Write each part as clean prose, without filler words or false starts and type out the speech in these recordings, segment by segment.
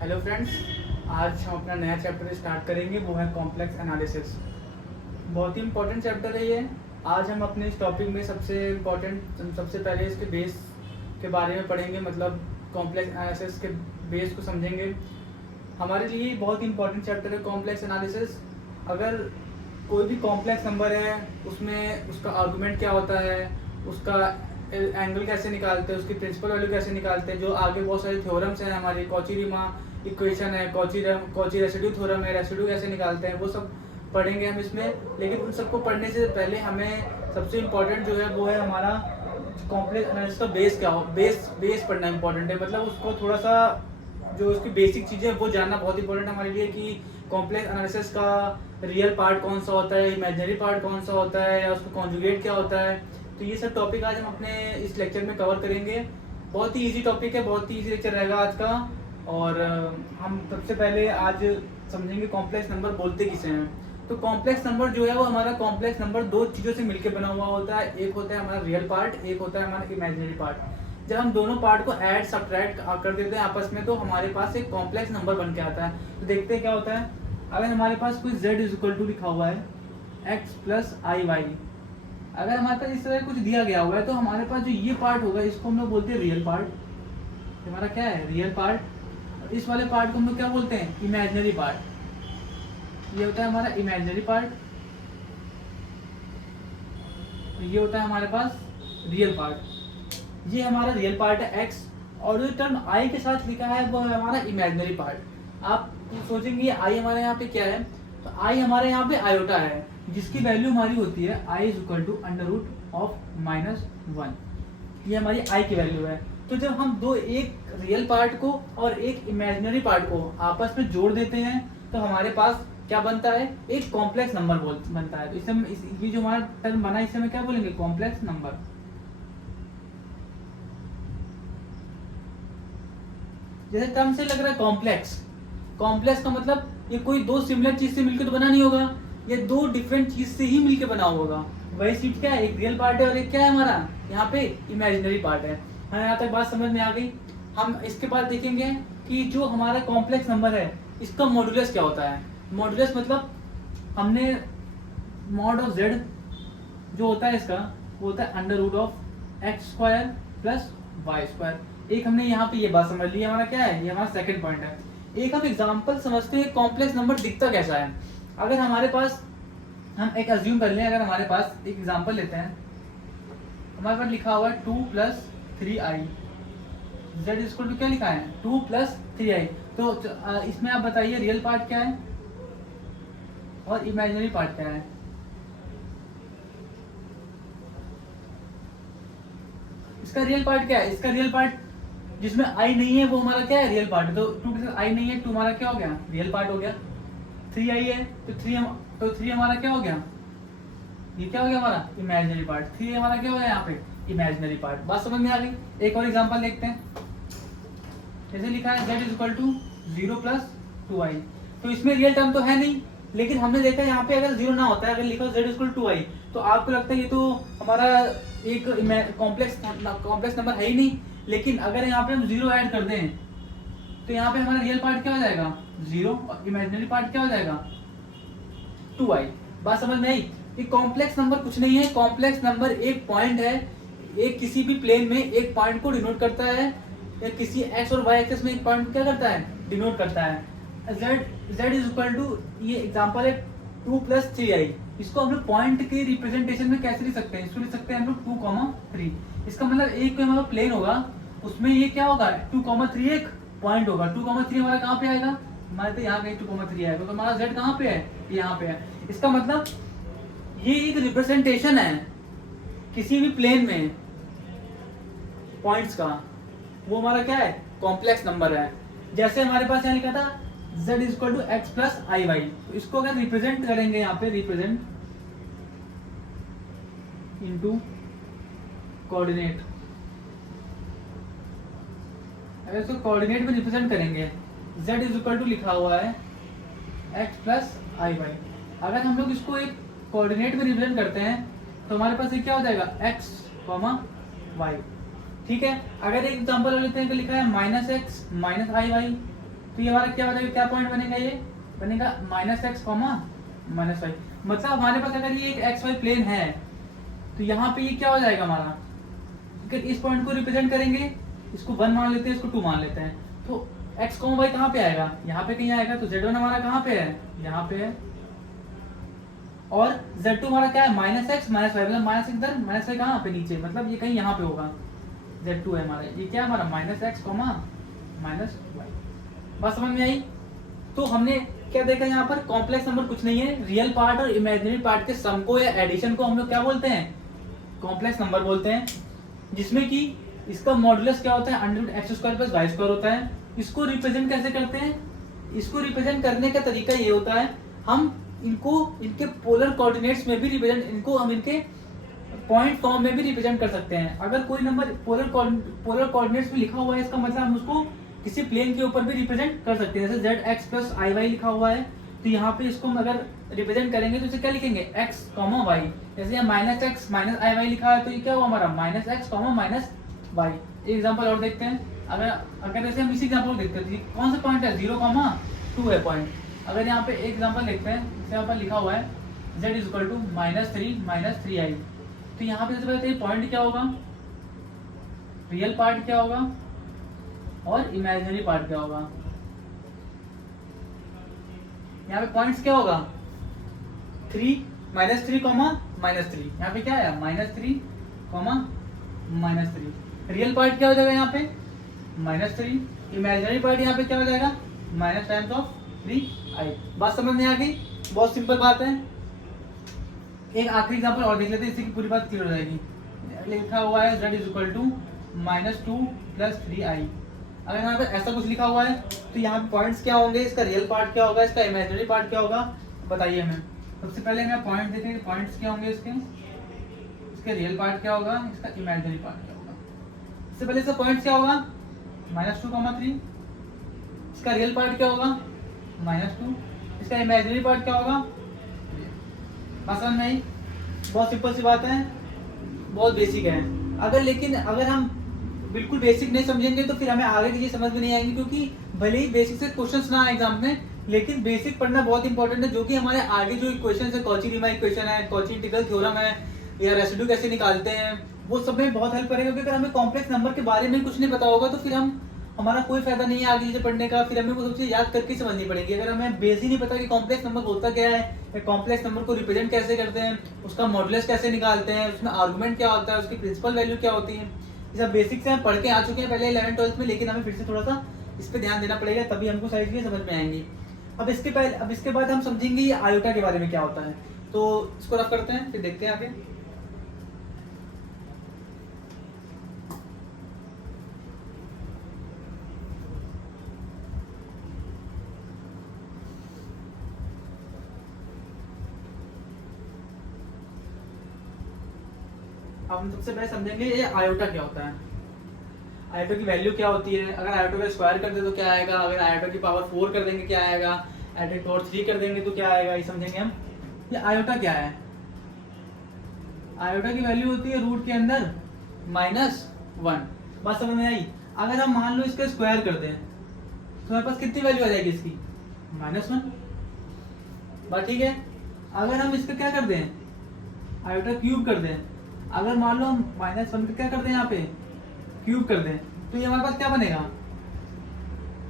Hello friends, आज हम अपना नया चैप्टर स्टार्ट करेंगे, वो है कॉम्प्लेक्स एनालिसिस। बहुत ही इंपॉर्टेंट चैप्टर है ये। आज हम अपने इस टॉपिक में सबसे पहले इसके बेस के बारे में पढ़ेंगे, मतलब कॉम्प्लेक्स एनालिसिस के बेस को समझेंगे। हमारे लिए बहुत ही इंपॉर्टेंट चैप्टर है कॉम्प्लेक्स एनालिसिस। अगर कोई भी कॉम्प्लेक्स नंबर है, उसमें उसका आर्गुमेंट क्या होता है, उसका एंगल कैसे निकालते हैं, उसकी प्रिंसिपल वैल्यू कैसे निकालते हैं, जो आगे बहुत सारे थ्योरम्स हैं हमारे, कॉची-रीमान इक्वेशन है, कॉची रेसिड्यू थ्योरम है, रेसिड्यू कैसे निकालते हैं, वो सब पढ़ेंगे हम इसमें। लेकिन उन सबको पढ़ने से पहले हमें सबसे इम्पोर्टेंट जो है वो है हमारा कॉम्प्लेक्स एनालिसिस का बेस क्या हो, बेस पढ़ना इंपॉर्टेंट है। मतलब उसको थोड़ा सा जो उसकी बेसिक चीज़ें वो जानना बहुत इंपॉर्टेंट है हमारे लिए, कि कॉम्प्लेक्स एनालिसिस का रियल पार्ट कौन सा होता है, इमेजिनरी पार्ट कौन सा होता है, या उसका कॉन्जुगेट क्या होता है। तो ये सब टॉपिक आज हम अपने इस लेक्चर में कवर करेंगे। बहुत ही इजी टॉपिक है, बहुत ही इजी लेक्चर रहेगा आज का। और हम सबसे पहले आज समझेंगे कॉम्प्लेक्स नंबर बोलते किसे हैं। तो कॉम्प्लेक्स नंबर जो है वो हमारा कॉम्प्लेक्स नंबर दो चीज़ों से मिलकर बना हुआ होता है। एक होता है हमारा रियल पार्ट, एक होता है हमारा इमेजिनरी पार्ट। जब हम दोनों पार्ट को ऐड सब्ट्रैक्ट कर देते हैं आपस में, तो हमारे पास एक कॉम्प्लेक्स नंबर बन के आता है। तो देखते हैं क्या होता है। अगर हमारे पास कोई z इज इक्वल टू लिखा हुआ है x प्लस आई वाई, अगर हमारे पास इस तरह कुछ दिया गया हुआ है, तो हमारे पास जो ये पार्ट होगा इसको हम लोग बोलते हैं रियल पार्ट। हमारा क्या है, रियल पार्ट। इस वाले पार्ट को हम लोग क्या बोलते हैं, इमेजिनरी पार्ट। ये होता है हमारा इमेजिनरी पार्ट, ये होता है हमारे पास रियल पार्ट। ये हमारा रियल पार्ट है x, और जो टर्म i के साथ लिखा है वो है हमारा इमेजिनरी पार्ट। आप सोचेंगे आई हमारे यहाँ पे क्या है, तो आई हमारे यहाँ पे आयोटा है, जिसकी वैल्यू हमारी होती है i is equal to under root of -1। ये हमारी i की वैल्यू है। तो जब हम दो, एक रियल पार्ट को और एक इमेजिनरी पार्ट को आपस में जोड़ देते हैं, तो हमारे पास क्या बनता है, एक कॉम्प्लेक्स नंबर बनता है। तो इससे ये जो हमारा टर्म बना, इसे हम क्या बोलेंगे, कॉम्प्लेक्स नंबर। जैसे टर्म से लग रहा है कॉम्प्लेक्स, कॉम्प्लेक्स का मतलब ये कोई दो सिमिलर चीज से मिलकर तो बना नहीं होगा, ये दो डिफरेंट चीज से ही मिलकर बना होगा। वही चीज क्या है, एक रियल पार्ट है और एक क्या है हमारा यहाँ पे इमेजिनरी पार्ट है। हमें यहाँ तक बात समझ में आ गई। हम इसके बाद देखेंगे कि जो हमारा कॉम्प्लेक्स नंबर है इसका मॉडुलस क्या होता है। मॉडुलस मतलब हमने मॉड ऑफ जेड जो होता है इसका, वो होता है under root of x square plus y square. एक हमने यहाँ पे ये बात समझ ली, हमारा क्या है, ये हमारा सेकंड पॉइंट है। एक हम एग्जांपल समझते हैं कॉम्प्लेक्स नंबर दिखता कैसा है। अगर हमारे पास, हम एक अज्यूम कर लें, अगर हमारे पास एक एग्जांपल लेते हैं, हमारे पास लिखा हुआ है 2 + 3i, z इक्वल टू क्या लिखा है, 2 + 3i। तो इसमें आप बताइए रियल पार्ट क्या है और इमेजिनरी पार्ट क्या है। इसका रियल पार्ट क्या है, इसका रियल पार्ट जिसमें आई नहीं है वो हमारा क्या है, रियल पार्ट। तो 2 के साथ आई नहीं है, 2 हमारा क्या हो गया, रियल पार्ट हो गया। 3i है तो 3 हमारा क्या हो गया, ये क्या हो गया हमारा इमेजिनरी पार्ट। 3 हमारा क्या हो गया यहाँ पे, इमेजिनरी पार्ट। बात समझ में आ गई। एक और एग्जांपल देखते हैं। जैसे लिखा है z इक्वल टू 0 + 2i, तो इसमें रियल टर्म तो है नहीं, लेकिन हमने देखा यहाँ पे अगर 0 ना होता है, अगर लिखा हो z इक्वल टू 2i, तो आपको लगता है ये तो हमारा एक कॉम्प्लेक्स नंबर है ही नहीं। लेकिन अगर यहाँ पे हम 0 ऐड कर दें, तो यहाँ पे हमारा रियल पार्ट क्या हो जाएगा, 0, और इमेजिनरी पार्ट क्या हो जाएगा, 2i। बात समझ में आई। ये कॉम्प्लेक्स नंबर कुछ नहीं है, कॉम्प्लेक्स नंबर एक पॉइंट है, एक किसी भी प्लेन में एक पॉइंट को डिनोट करता है, या किसी x और y एक्सिस में एक पॉइंट क्या करता है, डिनोट करता है। z इज इक्वल टू, ये एग्जांपल है 2 + 3i। इसको हम लोग पॉइंट के रिप्रेजेंटेशन में कैसे लिख सकते हैं, इसको लिख सकते हैं हम लोग 2, 3। इसका मतलब एक कोई हमारा प्लेन होगा, उसमें ये क्या होगा, 2, 3 एक पॉइंट होगा। 2, 3 हमारा कहाँ पे आएगा, हमारे तो यहाँ कहीं 2, 3 आएगा, तो हमारा z कहाँ पे है, यहाँ पे है। इसका मतलब ये एक रिप्रेजेंटेशन है किसी भी प्लेन में पॉइंट्स का, वो हमारा क्या है, कॉम्प्लेक्स नंबर है। जैसे हमारे पास यहाँ लिखा था z equal to x plus i y, तो इसको अगर रिप्रेजेंट करेंगे यहाँ पे, रिप्रेजेंट इनटू कोऑर्डिनेट, अगर इसको कोऑर्डिनेट में रिप्रेजेंट करेंगे, z इक्वल टू लिखा हुआ है x प्लस आई वाई। अगर हम लोग इसको एक कोऑर्डिनेट में रिप्रेजेंट करते हैं, तो हमारे पास ये क्या हो जाएगा, x, y। ठीक है। अगर एक एग्जांपल लेते हैं कि लिखा है -x - आई वाई, तो ये हमारा क्या बनेगा, क्या पॉइंट बनेगा, ये बनेगा -x, -y। मतलब हमारे पास अगर ये एक एक्स वाई प्लेन है तो यहाँ पे ये क्या हो जाएगा हमारा, अगर इस पॉइंट को रिप्रेजेंट करेंगे, इसको 1 मान लेते हैं, इसको 2 मान लेते हैं, तो x, y कहाँ पे आएगा, यहाँ पे कहीं आएगा। तो z1 हमारा कहाँ पे है, यहाँ पे है, और z2 हमारा क्या है, -x, -y, मतलब माइनस इधर, -y कहाँ पे नीचे, मतलब ये कहीं यहाँ पे होगा। z2 है हमारा, ये क्या हमारा -x, -y। बात समझ में आई। तो हमने क्या देखा यहाँ पर, कॉम्प्लेक्स नंबर कुछ नहीं है, रियल पार्ट और इमेजिनरी पार्ट के सम को या एडिशन को हम लोग क्या बोलते हैं, कॉम्प्लेक्स नंबर बोलते हैं। जिसमें कि इसका मॉडुलस क्या होता है, √x² + y² होता है। इसको रिप्रेजेंट कैसे करते हैं, इसको रिप्रेजेंट करने का तरीका ये होता है, हम इनको इनके पोलर कोऑर्डिनेट्स में भी रिप्रेजेंट, इनको हम इनके पॉइंट फॉर्म में भी रिप्रेजेंट कर सकते हैं। अगर कोई नंबर पोलर कोऑर्डिनेट्स में लिखा हुआ है, इसका मतलब हम उसको किसी प्लेन के ऊपर भी रिप्रेजेंट कर सकते हैं। जैसे zx + iy लिखा हुआ है, तो यहाँ पे इसको हम अगर रिप्रेजेंट करेंगे तो इसे क्या लिखेंगे, x, y। जैसे यहाँ -x -iy लिखा है, तो ये क्या हुआ हमारा, -x, -y। एक एग्जांपल और देखते हैं। अगर जैसे हम इसी एग्जांपल को देखते हैं, तो कौन सा पॉइंट है, 0, 2 है पॉइंट। अगर यहाँ पे एक एग्जांपल देखते हैं, जैसे यहाँ पर लिखा हुआ है z = -3 - 3i। तो यहाँ पे सबसे पहले पॉइंट क्या होगा, रियल पार्ट क्या होगा और इमेजिनरी पार्ट क्या होगा। यहाँ पे पॉइंट्स क्या होगा, 3 -3, -3। यहाँ पे क्या है, -3, -3। रियल पार्ट क्या हो जाएगा यहाँ पे, -3। इमेजिनरी पार्ट यहाँ पे क्या हो जाएगा, -3i। बात समझ में आ गई, बहुत सिंपल बात है। एक आखिरी एग्जांपल और देख लेते हैं, इससे की पूरी बात क्लियर हो जाएगी। लिखा हुआ है z = -2 + 3i। अगर यहाँ पे ऐसा कुछ लिखा हुआ है, तो यहाँ पे पॉइंट्स क्या होंगे, इसका रियल पार्ट क्या होगा, इसका इमेजिनरी पार्ट क्या होगा, बताइए हमें। सबसे पहले हमें पॉइंट देखेंगे, पॉइंट्स क्या होंगे इसके रियल पार्ट क्या होगा, इसका इमेजिनरी पार्ट क्या होगा। सबसे पहले इसका पॉइंट्स क्या होगा, -2, 3। इसका रियल पार्ट क्या होगा, -2। इसका इमेजिनरी पार्ट क्या होगा, आसान नहीं, बहुत सिंपल सी बात है, बहुत बेसिक है। अगर हम बिल्कुल बेसिक नहीं समझेंगे तो फिर हमें आगे की चीज समझ में नहीं आएंगी, क्योंकि भले ही बेसिक से क्वेश्चंस ना आए एग्जाम में, लेकिन बेसिक पढ़ना बहुत इंपॉर्टेंट है, जो कि हमारे आगे जो इक्वेशन है, कॉची रीमान इक्वेशन है, कॉची इंटीग्रल थ्योरम है, या रेसिड्यू कैसे निकालते हैं, वो सब में बहुत हेल्प करेगा। क्योंकि अगर हमें कॉम्प्लेक्स नंबर के बारे में कुछ नहीं पता होगा तो फिर हमारा कोई फायदा नहीं है आगे चीजें पढ़ने का। फिर हमें वो सब चीज़ याद करके समझनी पड़ेगी। अगर हमें बेस ही नहीं पता कि कॉम्प्लेक्स नंबर होता क्या है, या कॉम्प्लेक्स नंबर को रिप्रेजेंट कैसे करते हैं, उसका मॉडुलस कैसे निकालते हैं, उसमें आर्गुमेंट क्या होता है, उसकी प्रिंसिपल वैल्यू क्या होती है, ये सब बेसिक से हम पढ़ के आ चुके हैं पहले 11th 12th में, लेकिन हमें फिर से थोड़ा सा इस पर ध्यान देना पड़ेगा, तभी हमको सारी चीजें समझ में आएंगी। अब इसके बाद हम समझेंगे ये आयोटा के बारे में क्या होता है। तो इसको रफ करते हैं, फिर देखते हैं आगे। अब हम सबसे पहले समझेंगे ये आयोटा क्या होता है, आयोटा की वैल्यू क्या होती है। अगर आयोटा का स्क्वायर कर दे तो क्या आएगा, अगर आयोटा की पावर 4 कर देंगे क्या आएगा, आयोटा की पावर 3 कर देंगे तो क्या आएगा, ये समझेंगे हम। ये आयोटा क्या है, आयोटा की वैल्यू होती है रूट के अंदर -1। बात समझ में आई। अगर हम मान लो इसका स्क्वायर कर दें तो हमारे पास कितनी वैल्यू आ जाएगी इसकी, -1। बात ठीक है। अगर हम इसका क्या कर दें, आयोटा क्यूब कर दें, अगर मान लो हम -1 का क्या कर दें यहाँ पे क्यूब कर दें, तो ये हमारे पास क्या बनेगा,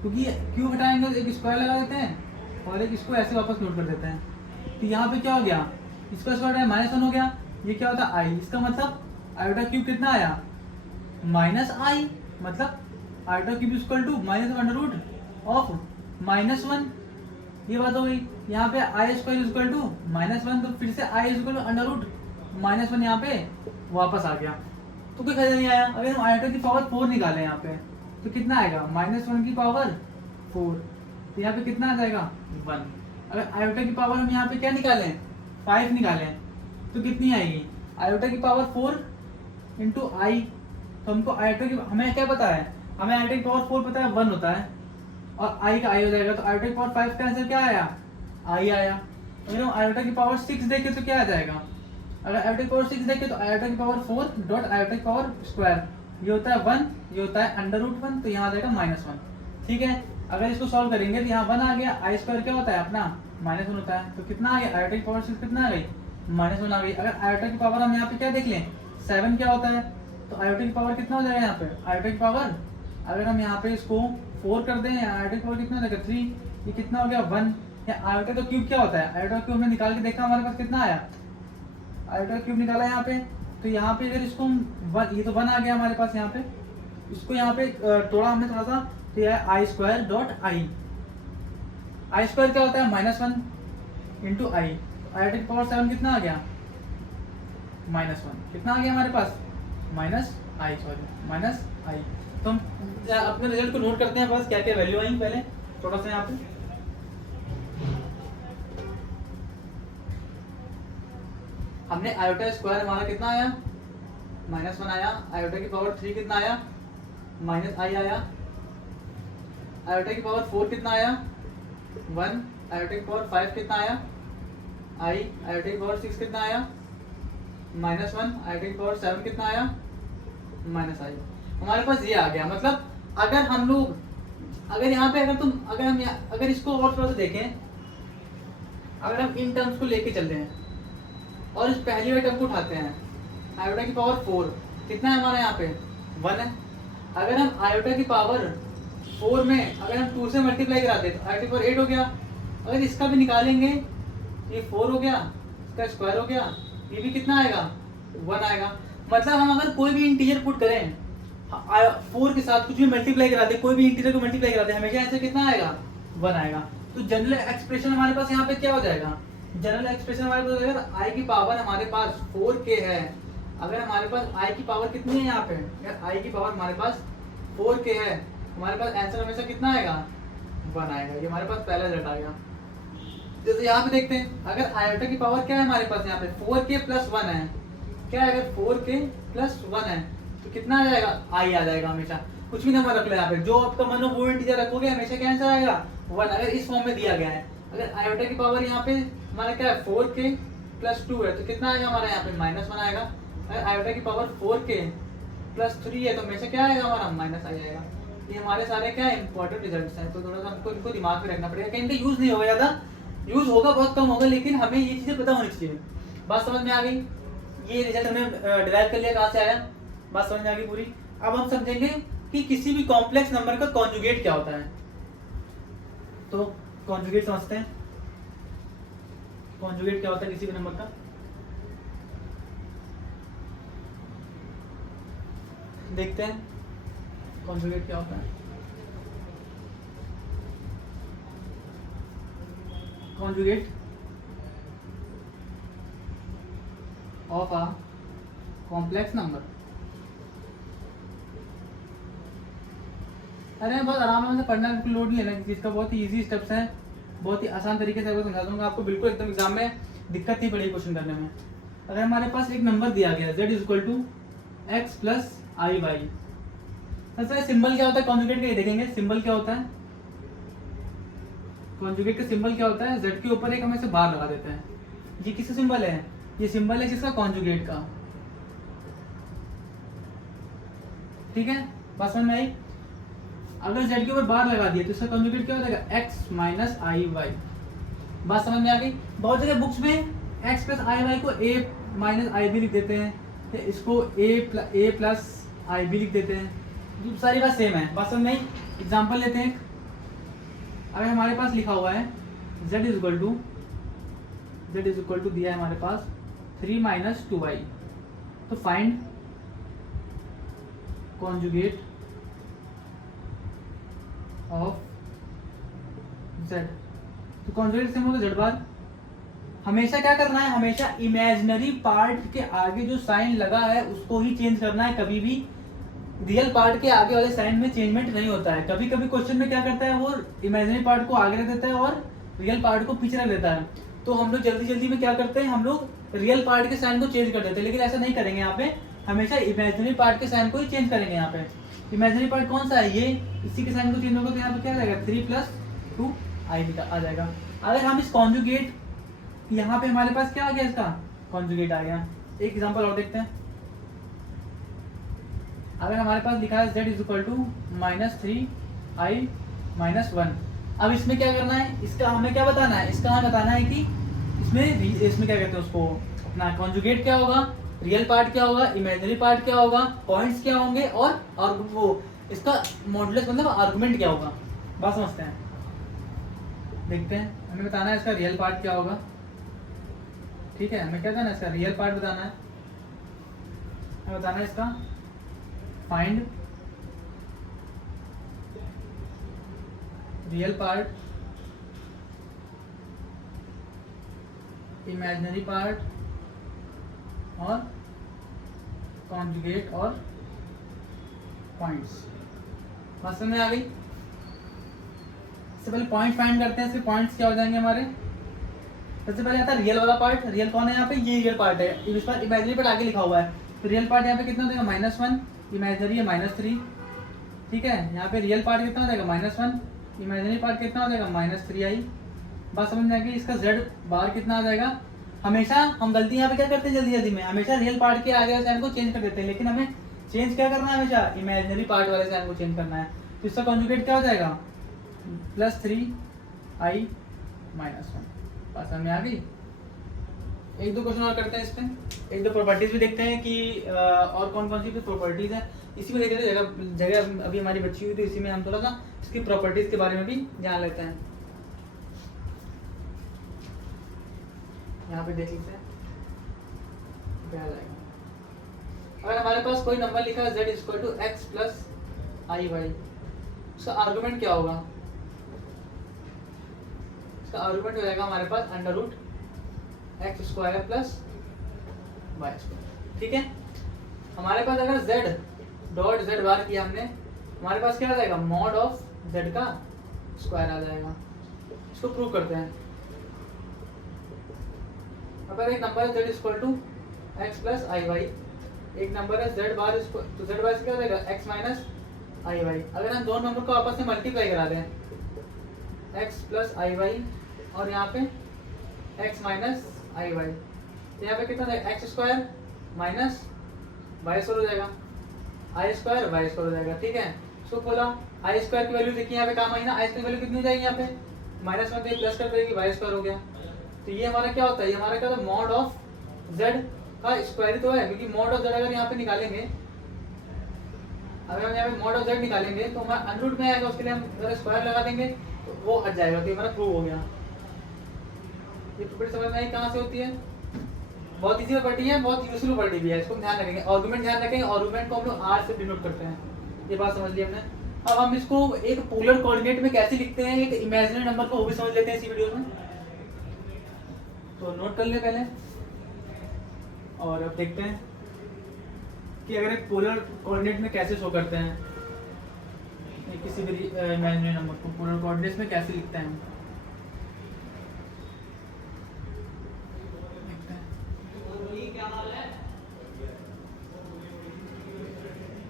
क्योंकि क्यूब हटाएंगे तो एक स्क्वायर लगा देते हैं और एक इसको ऐसे वापस नोट कर देते हैं। तो यहाँ पे क्या हो गया, इसका स्क्वायर -1 हो गया, ये क्या होता है आई। इसका मतलब आयोटा क्यूब कितना आया, -i, मतलब आयोटा क्यूब = -√(-1). ये बात हो गई। यहाँ पे i² = -1, तो फिर से i √-1 यहाँ पे वापस आ गया, तो कोई फायदा नहीं आया। अगर हम आयोटा की पावर 4 निकालें यहाँ पे तो कितना आएगा, -1 की पावर 4, तो यहाँ पे कितना आ जाएगा 1। अगर आयोटा की पावर हम यहाँ पे क्या निकालें 5 निकालें तो कितनी आएगी, आयोटा की पावर 4 × i। तो हमको आयोटा की, हमें क्या पता है, हमें आयोटा की पावर 4 पता है 1 होता है, और i का i हो जाएगा, तो आयोटा की पावर 5 का आंसर क्या आया, i आया। अगर हम आयोटा की पावर 6 देखें तो क्या आ जाएगा, अगर आयोटा की पावर 6 देखें तो आयोटा की पावर 4 डॉट आयोटा की पावर स्क्वायर, ये होता है 1, ये होता है √1, तो यहाँ आ जाएगा -1। ठीक है। अगर इसको सॉल्व करेंगे तो यहाँ 1 आ गया, आई स्क्वायर क्या होता है अपना -1 होता है, तो कितना आ गया आयोटा की पावर 6 कितना आ गई -1 आ गई। अगर आयोटा की पावर हम यहाँ पे क्या देख लें 7 क्या होता है, तो आयोटा की पावर कितना हो जाएगा यहाँ पे आयोटा की पावर, अगर हम यहाँ पे इसको 4 कर दें, आयोटा की पावर कितना हो जाएगा 3, ये कितना हो गया 1। या आयोटा का क्यूब क्या होता है, आयोटा का क्यूब हमने निकाल के देखा हमारे पास कितना आया, आयोटा का क्यूब निकाला यहाँ पे, तो यहाँ पे अगर इसको ये तो 1 आ गया हमारे पास यहाँ पे, इसको यहाँ पे तोड़ा हमने थोड़ा सा, तो यह I square dot I, I square क्या होता है -1 इंटू आई, आयोटा की पावर 7 कितना आ गया -1, कितना आ गया हमारे पास -i। तो हम अपने रिजल्ट को नोट करते हैं बस क्या क्या वैल्यू आई पहले थोड़ा सा यहाँ पे। हमने आयोटा स्क्वायर हमारा कितना आया -1 आया, आयोटा की पावर 3 कितना आया -i आया, आयोटा की पावर 4 कितना आया 1, आयोटा की पावर 5 कितना आया i, आयोटा की पावर 6 कितना आया -1, आयोटा की पावर 7 कितना आया -i। हमारे पास ये आ गया। मतलब अगर हम लोग अगर यहाँ पे अगर इसको और थोड़ा सा देखें, अगर हम इन टर्म्स को लेके चलते हैं और इस पहली वाले टर्म को उठाते हैं, आयोटा की पावर 4 कितना है हमारा यहाँ पे 1 है। अगर हम आयोटा की पावर 4 में अगर हम 2 से मल्टीप्लाई कराते तो आयोटा की पावर 8 हो गया। अगर इसका भी निकालेंगे ये 4 हो गया, इसका स्क्वायर हो गया, ये भी कितना आएगा 1 आएगा। मतलब हम अगर कोई भी इंटीजर पुट करें 4 के साथ कुछ भी मल्टीप्लाई कराते, कोई भी इंटीजर को मल्टीप्लाई कराते, हमेशा आंसर कितना आएगा 1 आएगा। तो जनरल एक्सप्रेशन हमारे पास यहाँ पे क्या हो जाएगा, जनरल एक्सप्रेशन हमारे पास अगर आई की पावर हमारे पास 4k है, अगर हमारे पास आई की पावर कितनी है यहाँ पे, अगर आई की पावर हमारे पास 4k है, हमारे पास आंसर हमेशा कितना आएगा 1 आएगा। ये हमारे पास पहला रिजल्ट आ गया। जैसे यहाँ पे देखते हैं, अगर आयोटा की पावर क्या है हमारे पास यहाँ पे 4k प्लस 1 है, क्या है अगर 4k प्लस 1 है तो कितना आ जाएगा आई आ जाएगा। हमेशा कुछ भी नंबर रख लो यहाँ पे, जो आपका मन हो वो इंटीजर रखोगे, हमेशा क्या आंसर आएगा 1। अगर इस फॉर्म में दिया गया है, अगर आयोटा की पावर यहाँ पे हमारा क्या है 4k प्लस 2 है तो कितना आएगा हमारा यहाँ पे -1 आएगा। अगर आयोटा की पावर 4k प्लस 3 है तो हमेशा क्या आएगा हमारा -i आएगा। ये हमारे सारे क्या इंपॉर्टेंट रिजल्ट्स हैं, तो थोड़ा सा हमको इनको दिमाग में रखना पड़ेगा। कहीं इनका यूज नहीं होगा, ज़्यादा यूज होगा बहुत कम होगा, लेकिन हमें ये चीज़ें पता होनी चाहिए। बात समझ में आ गई, ये रिजल्ट हमने डिराइव कर लिया कहाँ से आया, बात समझ में आ गई पूरी। अब हम समझेंगे कि किसी भी कॉम्प्लेक्स नंबर का कॉन्जुगेट क्या होता है। तो कॉन्जुगेट समझते हैं, कॉन्जुगेट क्या होता है किसी भी नंबर का। देखते हैं कॉन्जुगेट क्या होता है। Conjugate of a complex number. अरे बहुत आराम से पढ़ना, बिल्कुल लोड नहीं लेना किसी चीज़ का, बहुत ही इजी स्टेप्स हैं, बहुत ही आसान तरीके से आपको समझा दूंगा। आपको बिल्कुल एकदम एग्जाम में दिक्कत नहीं पड़ेगी क्वेश्चन करने में। अगर हमारे पास एक नंबर दिया गया z equal to x plus i y, सबसे सिंबल क्या होता है कॉन्जुगेट का, ये देखेंगे सिंबल क्या होता है। कॉन्जुगेट का सिंबल क्या होता है, z के ऊपर एक हम ऐसे बार लगा देते हैं। ये किसका सिंबल है, ये सिंबल है किसका कॉन्जुगेट का, ठीक है। बात समझ में आई। अगर z के ऊपर बार लगा दिए तो इसका कॉन्जुगेट क्या हो जाएगा x माइनस आई वाई। बात समझ में आ गई। बहुत जगह बुक्स में x प्लस आई वाई को a माइनस आई भी लिख देते हैं, या इसको a प्लस आई भी लिख देते हैं, ये सारी बात सेम है। बात समझ में आई। एग्जाम्पल लेते हैं, अगर हमारे पास लिखा हुआ है z इज इक्वल टू दिया है हमारे पास 3 माइनस 2i, तो फाइंड कॉन्जुगेट ऑफ z। तो कॉन्जुगेट से होगा z बार। हमेशा क्या करना है, हमेशा इमेजिनरी पार्ट के आगे जो साइन लगा है उसको ही चेंज करना है, कभी भी रियल पार्ट के आगे वाले साइन में चेंजमेंट नहीं होता है। कभी कभी क्वेश्चन में क्या करता है, वो इमेजिनरी पार्ट को आगे रख देता है और रियल पार्ट को पीछे रख देता है। तो हम लोग जल्दी जल्दी में क्या करते हैं, हम लोग रियल पार्ट के साइन को चेंज कर देते हैं, लेकिन ऐसा नहीं करेंगे। यहाँ पे हमेशा इमेजिनरी पार्ट के साइन को ही चेंज करेंगे। यहाँ पे इमेजिनरी पार्ट कौन सा है, ये इसी के साइन को चेंज होगा, तो यहाँ पे क्या आ जाएगा 3 प्लस 2 आई आ जाएगा। अगर हम इस कॉन्जुगेट, यहाँ पे हमारे पास क्या आ गया, इसका कॉन्जुगेट आ गया। एक एग्जांपल और देखते हैं। अगर हमारे पास लिखा है z is equal to -3i -1। अब इसमें क्या करना है, इसका हमें क्या बताना है, इसका हमें बताना है कि इसमें क्या कहते हैं उसको, अपना कॉन्जुगेट क्या होगा, रियल पार्ट क्या होगा, इमेजिनरी पार्ट क्या होगा, पॉइंट्स क्या होंगे, और वो इसका मॉडुलस मतलब आर्गुमेंट क्या होगा। बात समझते हैं, देखते हैं। हमें बताना है इसका रियल पार्ट क्या होगा, ठीक है। हमें क्या बताना है, इसका रियल पार्ट बताना है। हमें बताना है इसका find real part, imaginary part और कॉन्जुगेट और पॉइंट्स। बात समझ में आ गई। सबसे पहले पॉइंट फाइंड करते हैं, इसके पॉइंट्स क्या हो जाएंगे हमारे। सबसे पहले आता है रियल वाला पार्ट। रियल कौन है यहाँ पे, ये रियल पार्ट है, इस पर इमेजिनरी पार्ट आगे लिखा हुआ है। तो रियल पार्ट यहाँ पे कितना हो जाएगा, -1, इमेजिनरी है -3, ठीक है। यहाँ पे रियल पार्ट कितना हो जाएगा, -1, इमेजिनरी पार्ट कितना हो जाएगा, -3i। बात समझ में आएगी। इसका z बार कितना आ जाएगा। हमेशा हम गलती यहाँ पे क्या करते हैं, जल्दी जल्दी में हमेशा रियल पार्ट के आगे वाले साइन को चेंज कर देते हैं, लेकिन हमें चेंज क्या करना है, हमेशा इमेजिनरी पार्ट वाले साइन को चेंज करना है। तो इसका कॉन्जुगेट क्या हो जाएगा, +3i -1। बात समझ में आ गई। एक दो क्वेश्चन और करते हैं इसमें, एक दो प्रॉपर्टीज भी देखते हैं कि और कौन कौन सी प्रॉपर्टीज है। इसी में देखते हैं, जगह अभी हमारी बची हुई, तो इसी में हम थोड़ा सा इसकी प्रॉपर्टीज के बारे में भी जान लेते हैं। यहाँ पे देख लेते हैं क्या आएगा। अगर हमारे पास कोई नंबर लिखा है z = x + iy, उसका आर्गुमेंट क्या होगा। इसका आर्गुमेंट हो जाएगा हमारे पास √x² + y², ठीक है। हमारे पास अगर z बार किया हमने, हमारे पास क्या आ जाएगा, mod ऑफ z का स्क्वायर आ जाएगा। इसको प्रूव करते हैं। अगर एक नंबर है z = x + iy, एक नंबर है z बार, तो z बार से क्या हो जाएगा, x - iy। अगर हम दोनों नंबर को आपस में मल्टीप्लाई करा दें, x + iy और यहाँ पे x - iy, तो यहाँ पे कितना हो जाएगा, x² - y² हो जाएगा, i² y² हो जाएगा, ठीक है। इसको खोला, i² की वैल्यू देखिए यहाँ पे काम आई ना, i² की वैल्यू कितनी हो जाएगी, यहाँ पे -1 से प्लस कर देगी, y² हो गया। तो ये हमारा क्या होता है, ये हमारा क्या होता है, mod ऑफ z का स्क्वायर तो है, क्योंकि mod ऑफ z अगर यहाँ पे निकालेंगे, अगर हम यहाँ पे mod ऑफ z निकालेंगे तो हमारा अंडर रूट में आएगा, उसके लिए हम अगर स्क्वायर लगा देंगे तो वो हट जाएगा। तो ये हमारा प्रूव हो गया। ये प्रॉपर्टी समझ में आई कहाँ से होती है, बहुत इजी प्रॉपर्टी है, बहुत यूजफुल प्रॉपर्टी भी है। इसको ध्यान रखेंगे, आर्गुमेंट ध्यान रखेंगे, आर्गुमेंट को हम लोग r से डिनोट करते हैं। ये बात समझ ली हमने। अब हम इसको एक पोलर कोऑर्डिनेट में कैसे लिखते हैं, एक इमेजिनरी नंबर को वो भी समझ लेते हैं इसी वीडियो में। तो नोट कर ले पहले, और अब देखते हैं कि अगर एक पोलर कोऑर्डिनेट में कैसे शो करते हैं, किसी भी इमेजिनरी नंबर को पोलर कोऑर्डिनेट्स में कैसे लिखते हैं।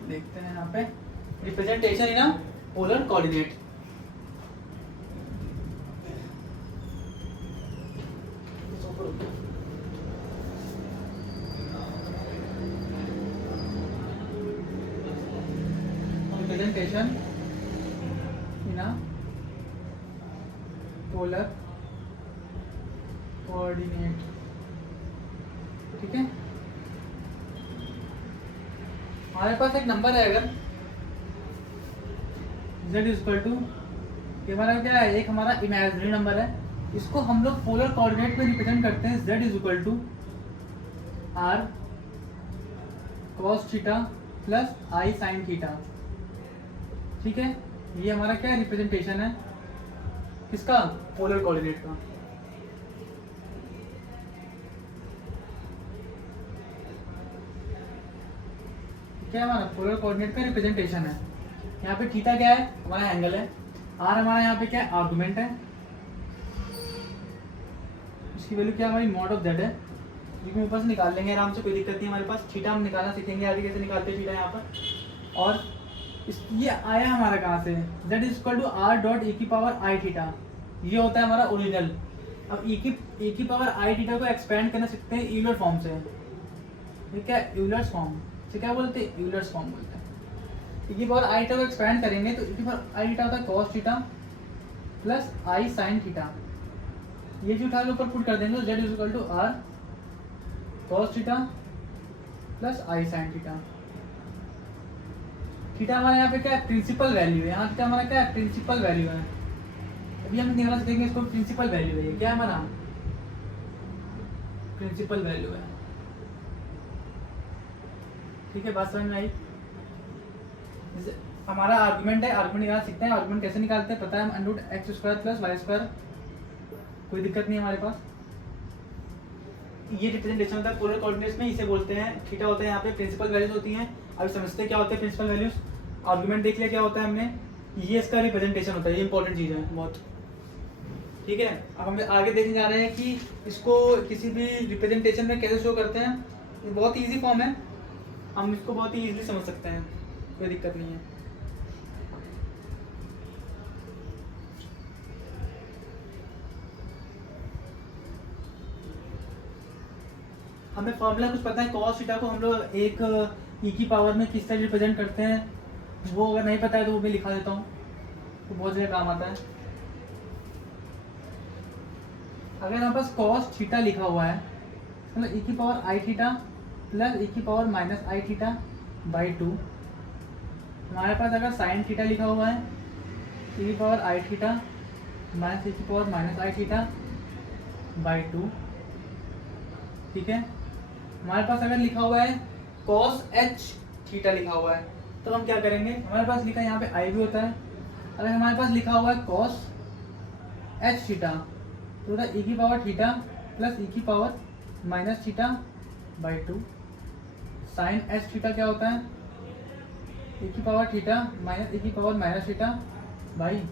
देखते हैं यहाँ पे representation in a polar coordinate. Representation in a polar coordinate, ठीक है। हमारे पास एक नंबर है, अगर z = हमारा क्या है, एक हमारा इमेजिनरी नंबर है, इसको हम लोग पोलर कोऑर्डिनेट में रिप्रेजेंट करते हैं। z = r cos theta plus i sin theta, ठीक है। ये हमारा क्या रिप्रेजेंटेशन है, किसका, पोलर कोऑर्डिनेट का। क्या हमारा पोलर कोऑर्डिनेट का रिप्रेजेंटेशन है। यहाँ पे थीटा क्या है, हमारा एंगल है, आर हमारा यहाँ पे क्या है, आर्गुमेंट है, इसकी वैल्यू क्या हमारी mod ऑफ z है, जिसको ऊपर से निकाल लेंगे आराम से, कोई दिक्कत नहीं हमारे पास। थीटा हम निकालना सीखेंगे आगे, कैसे निकालते हैं थीटा यहाँ पर। और ये आया हमारा कहाँ से, z = r.e⁻i θ, ये होता है हमारा ओरिजिनल। अब e⁻i θ को एक्सपेंड करना सीखते हैं यूलर फॉर्म से। ये क्या, यूलर्स फॉर्म से क्या बोलते हैं, यूलर्स फॉर्म बोलते हैं। e⁻i θ को एक्सपेंड करेंगे तो e⁻i θ होता है cos θ plus i sine theta, ये जो उठा के ऊपर पुट कर देंगे तो z is equal to r cos theta plus i sine theta. Theta हमारे यहाँ पे क्या है, प्रिंसिपल वैल्यू है, यहाँ थीटा हमारा क्या है, प्रिंसिपल वैल्यू है। अभी हम निकाल सकेंगे इसको, प्रिंसिपल वैल्यू है, ये क्या है हमारा, प्रिंसिपल वैल्यू है। ठीक है, बात समझ में आई। जैसे हमारा आर्गुमेंट है, आर्गुमेंट निकाल सकते हैं। आर्गुमेंट कैसे निकालते हैं पता है, हम under root x square plus y square, कोई दिक्कत नहीं है हमारे पास। ये रिप्रेजेंटेशन होता है पोलर कोऑर्डिनेट्स में, इसे बोलते हैं थीटा होता है, यहाँ पे प्रिंसिपल वैल्यूज होती हैं। अब समझते हैं क्या होते हैं प्रिंसिपल वैल्यूज। आर्गुमेंट देख लिया क्या होता है हमने, ये इसका रिप्रेजेंटेशन होता है, ये इंपॉर्टेंट चीज़ है बहुत। ठीक है, अब हम आगे देखने जा रहे हैं कि इसको किसी भी रिप्रेजेंटेशन में कैसे शो करते हैं। ये बहुत ईजी फॉर्म है, हम इसको बहुत ही ईजिली समझ सकते हैं, कोई दिक्कत नहीं है। हमें फॉर्मूला कुछ पता है, कॉस थीटा को हम लोग एक ई की पावर में किस तरह रिप्रेजेंट करते हैं, वो अगर नहीं पता है तो वो मैं लिखा देता हूँ, तो बहुत जगह काम आता है। अगर हमारे पास कॉस थीटा लिखा हुआ है, मतलब ई की पावर आई थीटा प्लस ई की power minus i theta by 2। हमारे पास अगर साइन थीटा लिखा हुआ है, ई की पावर आई थीटा माइनस ई की power minus i theta by 2। ठीक है, हमारे पास अगर लिखा हुआ है cos h थीटा लिखा हुआ है, तो हम क्या करेंगे, हमारे पास लिखा है यहाँ पे i भी होता है। अगर हमारे पास लिखा हुआ है cos h थीटा, तो होता है e की पावर थीटा प्लस e की power minus theta by 2। Sine h theta क्या होता है, e की पावर थीटा माइनस e की power minus theta by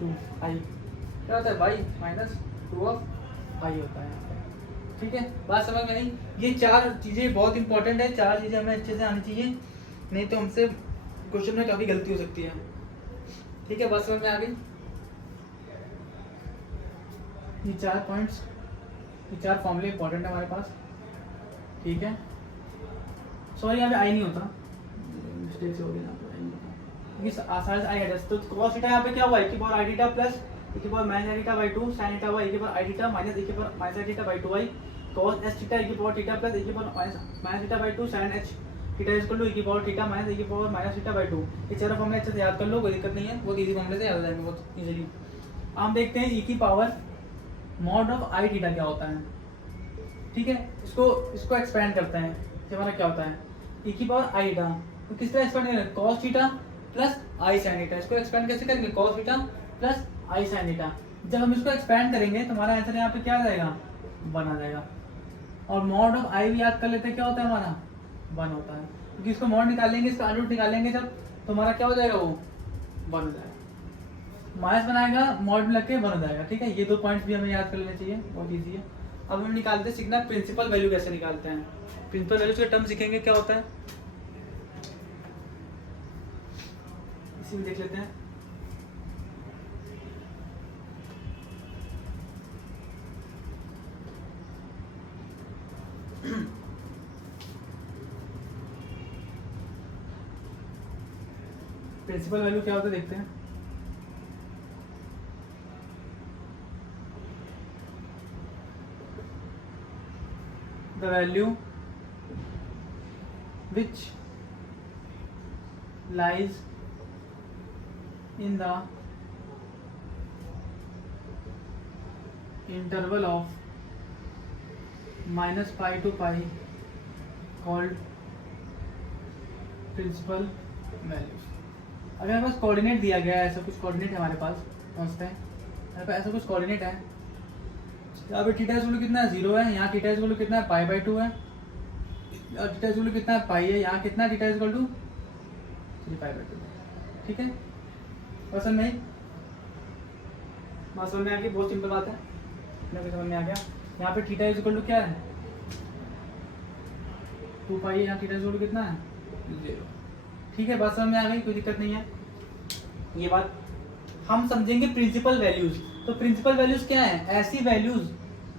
2 i, क्या होता है बाई माइनस 2 ऑफ i होता है। ठीक है, बात समझ में आई। ये चार चीज़ें बहुत इंपॉर्टेंट है, चार चीज़ें हमें अच्छे से आनी चाहिए, नहीं तो हमसे क्वेश्चन में काफ़ी गलती हो सकती है। ठीक है, बात समझ में आ गई। ये चार पॉइंट्स, ये चार फॉर्मूले इंपॉर्टेंट है हमारे पास। ठीक है, सॉरी यहाँ पे आई नहीं होता, मिस्टेक से हो गई, ये आसानी से आई एडजस्ट। तो कॉस थीटा यहाँ पे क्या हुआ, e की power i theta plus e की power minus i theta by 2, sine theta हुआ e की power i theta minus e की power minus i theta by 2i, cos h theta e की पावर थीटा प्लस e की power minus theta by 2, sin h theta is equal to e की power theta minus e की power minus theta by 2। ये चारों फॉर्मूले अच्छे से याद कर लो, कोई दिक्कत नहीं है, बहुत इजी फॉर्मूले से याद आ जाएंगे बहुत इजीली। हम देखते हैं e की power mod of I theta क्या होता है। ठीक है, इसको एक्सपेंड करते हैं, हमारा क्या होता है e की पावर आई थीटा, तो किस तरह एक्सपेंड करेंगे, cos theta plus i sine theta. इसको एक्सपेंड कैसे करेंगे, cos theta plus i sine theta. जब हम इसको एक्सपेंड करेंगे तो हमारा आंसर यहाँ पे क्या आ जाएगा, 1 आ जाएगा। और मॉड ऑफ आई भी याद कर लेते हैं, क्या होता है हमारा 1 होता है, क्योंकि इसको मॉड निकालेंगे, इसका अंडर रूट निकालेंगे जब, तो हमारा क्या हो जाएगा, वो 1 हो जाएगा। माइनस बनाएगा मॉड में लग के 1 हो जाएगा। ठीक है, ये 2 पॉइंट्स भी हमें याद कर लेने चाहिए, बहुत ईजी है। अब हम निकालते सीखना प्रिंसिपल वैल्यू कैसे निकालते हैं। प्रिंसिपल वैल्यूज के टर्म सीखेंगे क्या होता है, इसी में देख लेते हैं। प्रिंसिपल वैल्यू क्या होता है देखते हैं। The value which lies in the interval of -π to π called principal values. अगर हमारे पास कोऑर्डिनेट दिया गया है, ऐसा कुछ कोऑर्डिनेट है हमारे पास, समझते हैं हमारे पास ऐसा कुछ कोऑर्डिनेट है, यहाँ पे थीटा इक्वल कितना है 0 है, यहाँ थीटा इक्वल कितना है π/2 है, और थीटा इक्वल कितना है पाई है, यहाँ कितना थीटा इक्वल टू 3π/2। ठीक है, समझ में आई, बात समझ में आ गई, बहुत सिंपल बात है, समझ में आ गया। यहाँ पे थीटा इक्वल टू क्या है 2π है, यहाँ थीटा इक्वल टू कितना है 0। ठीक है, बात समझ में आ गई, कोई दिक्कत नहीं है। ये बात हम समझेंगे प्रिंसिपल वैल्यूज। तो प्रिंसिपल वैल्यूज क्या है, ऐसी वैल्यूज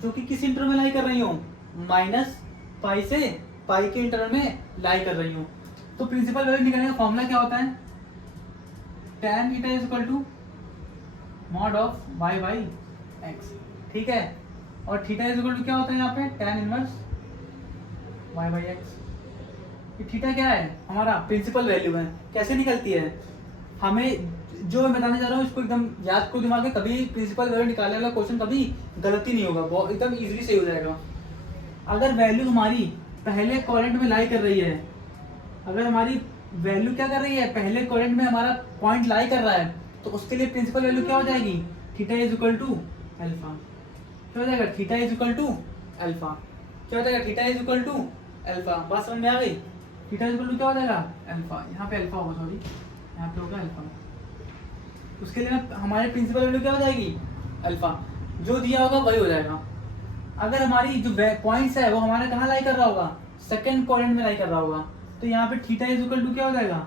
जो कि किस इंटरवल में लाई कर रही हो, -π से पाई के इंटरवल में लाई कर रही हो। तो प्रिंसिपल वैल्यू निकालने का फॉर्मूला क्या होता है, tan theta is equal to mod of y by x, ठीक है। और थीटा इज इक्वल टू क्या होता है यहाँ पे, tan inverse y by x. ये थीटा क्या है, हमारा प्रिंसिपल वैल्यू है। कैसे निकलती है, हमें जो मैं बताने जा रहा हूँ इसको एकदम याद को दिमाग में, कभी प्रिंसिपल वैल्यू निकालने वाला क्वेश्चन कभी गलती नहीं होगा, बहुत एकदम इजीली सही हो जाएगा। अगर वैल्यू हमारी पहले क्वाड्रेंट में लाई कर रही है, अगर हमारी वैल्यू क्या कर रही है, पहले क्वाड्रेंट में हमारा पॉइंट लाई कर रहा है, तो उसके लिए प्रिंसिपल वैल्यू क्या हो जाएगी, theta is equal to alpha. क्या हो जाएगा, theta is equal to alpha. क्या हो जाएगा, theta is equal to alpha. बात समझ में आ गई, थीटा इज इक्वल टू क्या हो जाएगा, अल्फा। यहाँ पे अल्फा होगा, सॉरी यहाँ पे होगा अल्फा। उसके लिए ना हमारे प्रिंसिपल वैल्यू क्या हो जाएगी, अल्फा। जो दिया होगा वही हो जाएगा। अगर हमारी जो पॉइंट्स है वो हमारा कहाँ लाई कर रहा होगा, सेकंड क्वाड्रेंट में लाई कर रहा होगा, तो यहाँ पे थीटा इज इक्वल टू क्या हो जाएगा,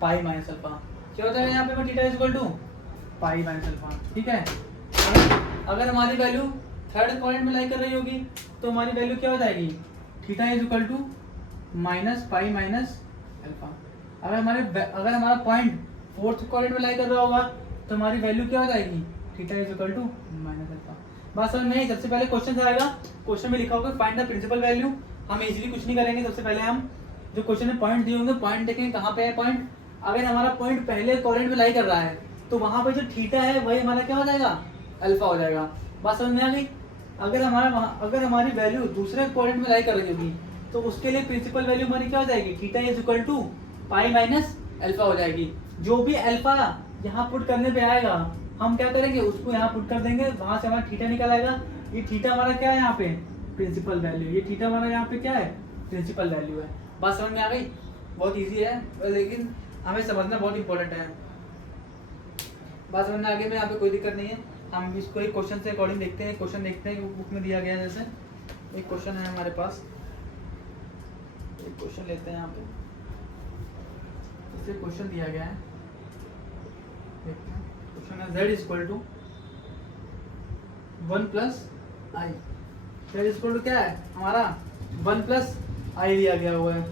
पाई माइनस अल्फा। क्या हो जाएगा यहाँ पे theta is equal to pi minus alpha, ठीक है। अगर हमारी वैल्यू थर्ड क्वाड्रेंट में लाई कर रही होगी तो हमारी वैल्यू क्या हो जाएगी, theta is equal to minus pi minus alpha. अगर हमारा पॉइंट फोर्थ क्वाड्रेंट में लाई कर रहा होगा तो हमारी वैल्यू क्या हो जाएगी, theta is equal to minus alpha. बस समझ में, सबसे पहले क्वेश्चन आएगा, क्वेश्चन में लिखा होगा फाइंड द प्रिंसिपल वैल्यू। हम इजीली कुछ नहीं करेंगे, सबसे पहले हम जो क्वेश्चन में पॉइंट दिए होंगे, पॉइंट देखेंगे कहाँ पे है पॉइंट। अगर हमारा पॉइंट पहले क्वाड्रेंट में लाई कर रहा है तो वहाँ पे जो थीटा है वही हमारा क्या हो जाएगा, अल्फा हो जाएगा। बात समझ में आ गई। अगर हमारी वैल्यू दूसरे क्वाड्रेंट में लाई कर रही होगी तो उसके लिए प्रिंसिपल वैल्यू हमारी क्या हो जाएगी, theta is equal to pi minus alpha हो जाएगी। जो भी अल्फा यहाँ पुट करने पे आएगा हम क्या करेंगे, उसको यहाँ पुट कर देंगे, वहां से हमारा थीटा निकल आएगा। ये थीटा हमारा क्या है यहाँ पे, प्रिंसिपल वैल्यू। ये थीटा हमारा यहाँ पे क्या है, प्रिंसिपल वैल्यू है। बात समझ में आ गई, बहुत इजी है लेकिन हमें समझना बहुत इंपॉर्टेंट है। बात समझ में आ गई में यहाँ पे कोई दिक्कत नहीं है। हम इसको एक क्वेश्चन से अकॉर्डिंग देखते हैं, क्वेश्चन देखते हैं बुक में दिया गया है। जैसे एक क्वेश्चन है हमारे पास, एक क्वेश्चन लेते हैं यहाँ पे, इसे क्वेश्चन दिया गया है, देखते हैं। क्वेश्चन है z is equal to 1 plus i. z is equal to क्या है हमारा, 1 प्लस आई दिया गया हुआ है।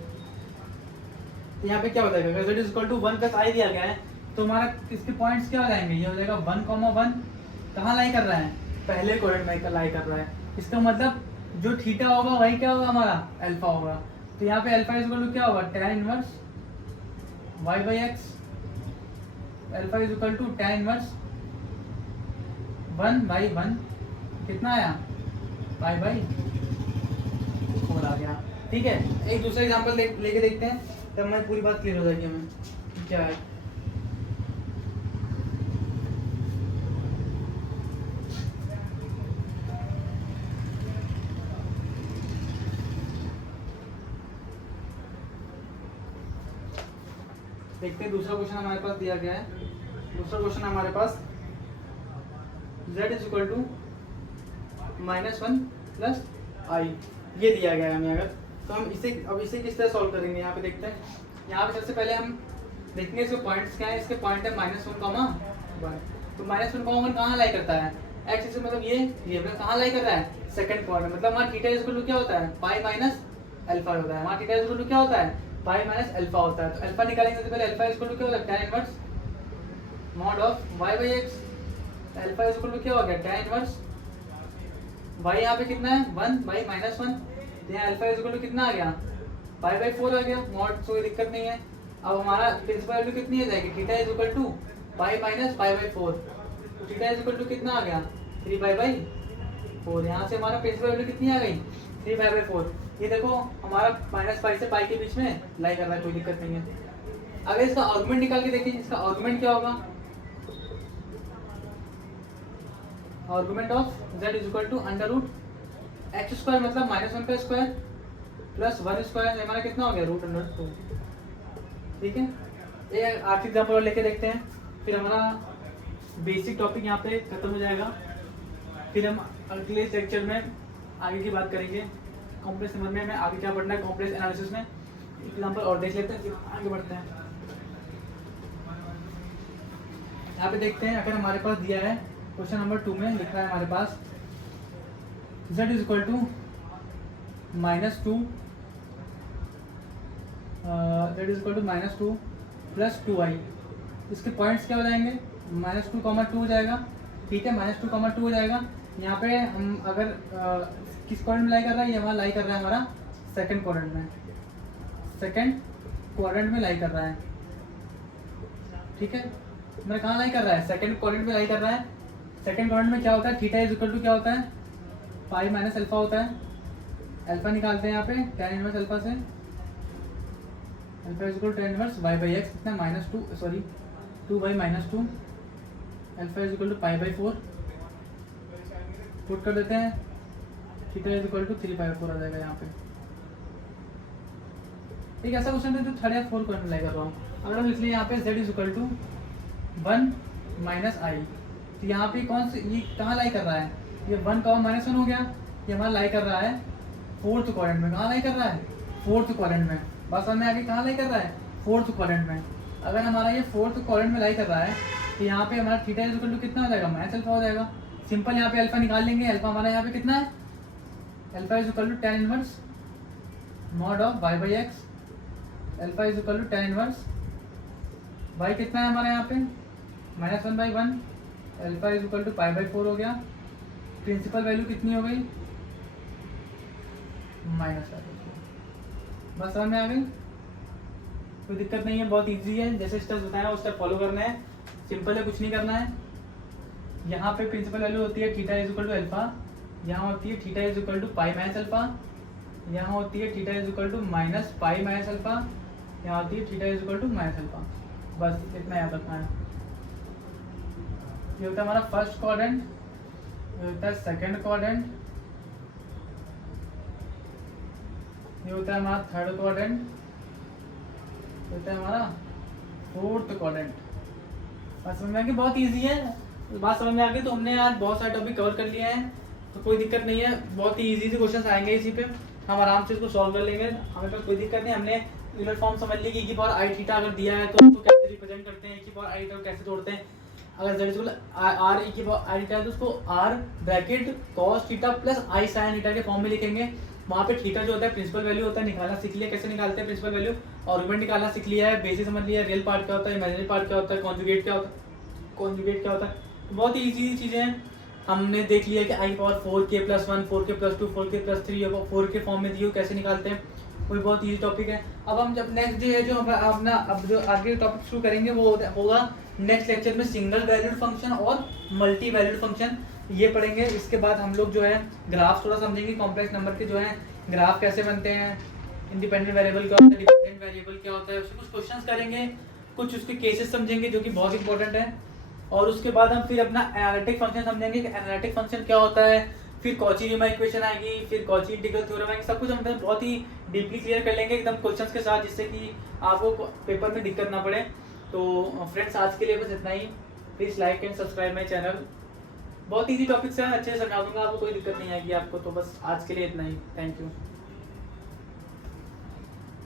तो यहाँ पे क्या हो जाएगा, अगर z is equal to 1 plus I दिया गया है तो हमारा इसके पॉइंट्स क्या हो जाएंगे, ये हो जाएगा 1,1 कहाँ लाई कर रहा है, पहले क्वाड्रेंट में लाई कर रहा है। इसका मतलब जो थीटा होगा वही क्या होगा हमारा, अल्फा होगा। तो यहाँ पे अल्फा इज इक्वल टू क्या होगा, tan inverse y by x. Alpha is equal to tan inverse 1/1 कितना आया, पाई बाई 4 आ गया। ठीक है, एक दूसरा एग्जांपल लेके देखते हैं, तब हमारी पूरी बात क्लियर हो जाएगी हमें क्या है। देखते हैं दूसरा क्वेश्चन हमारे पास दिया गया है। दूसरा क्वेश्चन हमारे पास z is equal to -1 plus I ये दिया गया है हमें। अगर तो हम इसे किस तरह सॉल्व करेंगे, यहाँ पे देखते हैं। यहाँ पे सबसे पहले हम देखेंगे इसके पॉइंट्स क्या है। इसके पॉइंट है -1, तो -1 कहाँ लाई करता है, एक्स से मतलब ये कहाँ लाई कर रहा है, सेकंड क्वाड्रेंट। मतलब हमारा थीटा इज इक्वल टू क्या होता है, पाई माइनस अल्फा होता है। हमारा थीटा इज इक्वल टू क्या होता है, पाई माइनस अल्फा होता है। तो अल्फा निकालेंगे सबसे पहले, अल्फा इज इक्वल टू क्या होता है, tan inverse mod of y by x. Alpha is equal to क्या हो गया, tan इनवर्स y यहाँ पे कितना है 1/-1, तो यहाँ अल्फा इज इक्वल टू कितना आ गया, पाई बाई 4 आ गया। मॉड कोई दिक्कत नहीं है। अब हमारा प्रिंसिपल वैल्यू कितनी आ जाएगी, theta is equal to pi minus pi by 4। तो थीटा इज इक्वल टू कितना आ गया, 3/4। यहाँ से हमारा प्रिंसिपल वैल्यू कितनी आ गई, 3/4। ये देखो हमारा माइनस पाई से पाई के बीच में लाई कर रहा है, कोई दिक्कत नहीं है। अगर इसका आर्गुमेंट निकाल के देखिए, इसका आर्गुमेंट क्या होगा, argument of z is equal to √x² मतलब -1 का स्क्वायर प्लस 1 स्क्वायर, हमारा कितना हो गया √2। ठीक है, एक आखिरी एग्जाम्पल और लेके देखते हैं, फिर हमारा बेसिक टॉपिक यहाँ पे खत्म हो जाएगा। फिर हम अगले लेक्चर में आगे की बात करेंगे, कॉम्प्लेक्स नंबर में हमें आगे क्या पढ़ना है, कॉम्प्लेक्स एनालिसिस में। एग्जाम्पल और देख लेते हैं, फिर आगे बढ़ते हैं। यहाँ पे देखते हैं, अगर हमारे पास दिया है क्वेश्चन नंबर 2 में लिखा है हमारे पास z is equal to -2 z is equal to -2 plus 2i। इसके पॉइंट्स क्या हो जाएंगे, -2, हो जाएगा। ठीक है, -2, हो जाएगा। यहाँ पे हम अगर किस क्वाड्रेंट में लाई कर रहा है, ये हमारा लाई कर रहा है हमारा सेकंड क्वाड्रेंट में, लाई कर रहा है। ठीक है, मैं कहाँ लाई कर रहा है, सेकंड क्वाड्रेंट में लाई कर रहा है। सेकंड क्वाड्रेंट में क्या होता है, थीटा इज इक्वल टू क्या होता है, पाई माइनस अल्फा होता है। अल्फा निकालते हैं यहाँ पे tan इनवर्स अल्फा से, alpha is equal to tan inverse y by X, कितना -2 by -2, alpha is equal to π/4 put कर देते हैं। थीटा इज इक्वल टू 3/4 आ जाएगा यहाँ पे। एक ऐसा क्वेश्चन है जो 3rd या 4th क्वेश्चन लाई कर रहा हूँ। अगर हम लिख लें यहाँ पे z is equal to 1 minus I, तो यहाँ पे कौन से, ये कहाँ लाई कर रहा है, ये 1 का -1 हो गया। ये हमारा लाई कर रहा है 4th क्वाड्रेंट में। कहाँ लाई कर रहा है, 4th क्वाड्रेंट में। बस हमें आगे कहाँ लाई कर रहा है, 4th क्वाड्रेंट में। अगर हमारा ये 4th क्वाड्रेंट में लाई कर रहा है, तो यहाँ पे हमारा थीटा इज इक्वल टू कितना हो जाएगा, माइनस अल्फा हो जाएगा। सिंपल यहाँ पे अल्फा निकाल लेंगे। अल्फा हमारा यहाँ पे कितना है, alpha is equal to tan inverse mod of y by x. Alpha is equal to tan inverse y कितना है हमारा यहाँ पे, -1/1। अल्फा इज इक्वल टू π/4 हो गया। प्रिंसिपल वैल्यू कितनी हो गई, -5। बस समझ में आ गई, कोई दिक्कत नहीं है, बहुत इजी है। जैसे स्टेप्स बताया उस स्टेप फॉलो करना है, सिंपल है, कुछ नहीं करना है। यहाँ पे प्रिंसिपल वैल्यू होती है theta is equal to alpha, यहाँ होती है theta is equal to pi minus alpha, यहाँ होती है theta is equal to minus pi minus alpha, यहाँ होती है theta is equal to minus alpha. बस इतना याद रखना है। ये होता है हमारा फर्स्ट क्वाड्रेंट, ये होता है सेकंड क्वाड्रेंट, ये होता है हमारा थर्ड क्वाड्रेंट, ये होता है हमारा फोर्थ क्वाड्रेंट। बात समझ में आ गई, बहुत इजी है। बात समझ में आ गई तो हमने आज बहुत सारे टॉपिक कवर कर लिए हैं, तो कोई दिक्कत नहीं है। बहुत ही इजी से क्वेश्चन आएंगे इसी पे, हम आराम से इसको सॉल्व कर लेंगे, हमें पास कोई दिक्कत नहीं। हमने यूलर फॉर्म समझ ली कि आई थीटा अगर दिया है तो उसको कैसे रिप्रेजेंट करते हैं, आई थीटा कैसे तोड़ते हैं। अगर z equal r i theta है तो उसको r bracket cos theta plus i sine theta के फॉर्म में लिखेंगे। वहाँ पे थीटा जो होता है प्रिंसिपल वैल्यू होता है, निकालना सीख लिया कैसे निकालते हैं प्रिंसिपल वैल्यू, आर्गुमेंट निकालना सीख लिया है, बेसिस समझ लिया, रियल पार्ट क्या होता है, इमेजिनरी पार्ट क्या होता है, कॉन्जुगेट क्या होता है। बहुत ही ईजी चीज़ें हैं। हमने देख लिया कि आई पावर 4k+1, 4k+2, 4k+3 4 के फॉर्म में दिए कैसे निकालते हैं, कोई बहुत ईजी टॉपिक है। अब हम जब नेक्स्ट डे है जो हम अपना अब जो आगे टॉपिक शुरू करेंगे वो होगा नेक्स्ट लेक्चर में सिंगल वैल्यूड फंक्शन और मल्टी वैल्यूड फंक्शन, ये पढ़ेंगे। इसके बाद हम लोग जो है ग्राफ थोड़ा समझेंगे, कॉम्प्लेक्स नंबर के जो है ग्राफ कैसे बनते हैं, इंडिपेंडेंट वेरिएबल क्या होता है, डिपेंडेंट वेरिएबल क्या होता है, उसके कुछ क्वेश्चंस करेंगे, कुछ उसके केसेस समझेंगे जो कि बहुत इंपॉर्टेंट है। और उसके बाद हम फिर अपना एनालिटिक फंक्शन समझेंगे कि एनालिटिक फंक्शन क्या होता है, फिर कॉची-रीमान इक्वेशन आएगी, फिर कॉची इंटीग्रल थ्योरम आएगी, सब कुछ हम बहुत ही डीपली क्लियर कर लेंगे एकदम क्वेश्चंस के साथ, जिससे कि आपको पेपर में दिक्कत ना पड़े। तो फ्रेंड्स आज के लिए बस इतना ही। Please like and subscribe my channel. बहुत ईजी टॉपिक्स हैं, अच्छे से समझा दूंगा आपको, कोई दिक्कत नहीं आएगी आपको। तो बस आज के लिए इतना ही, थैंक यू।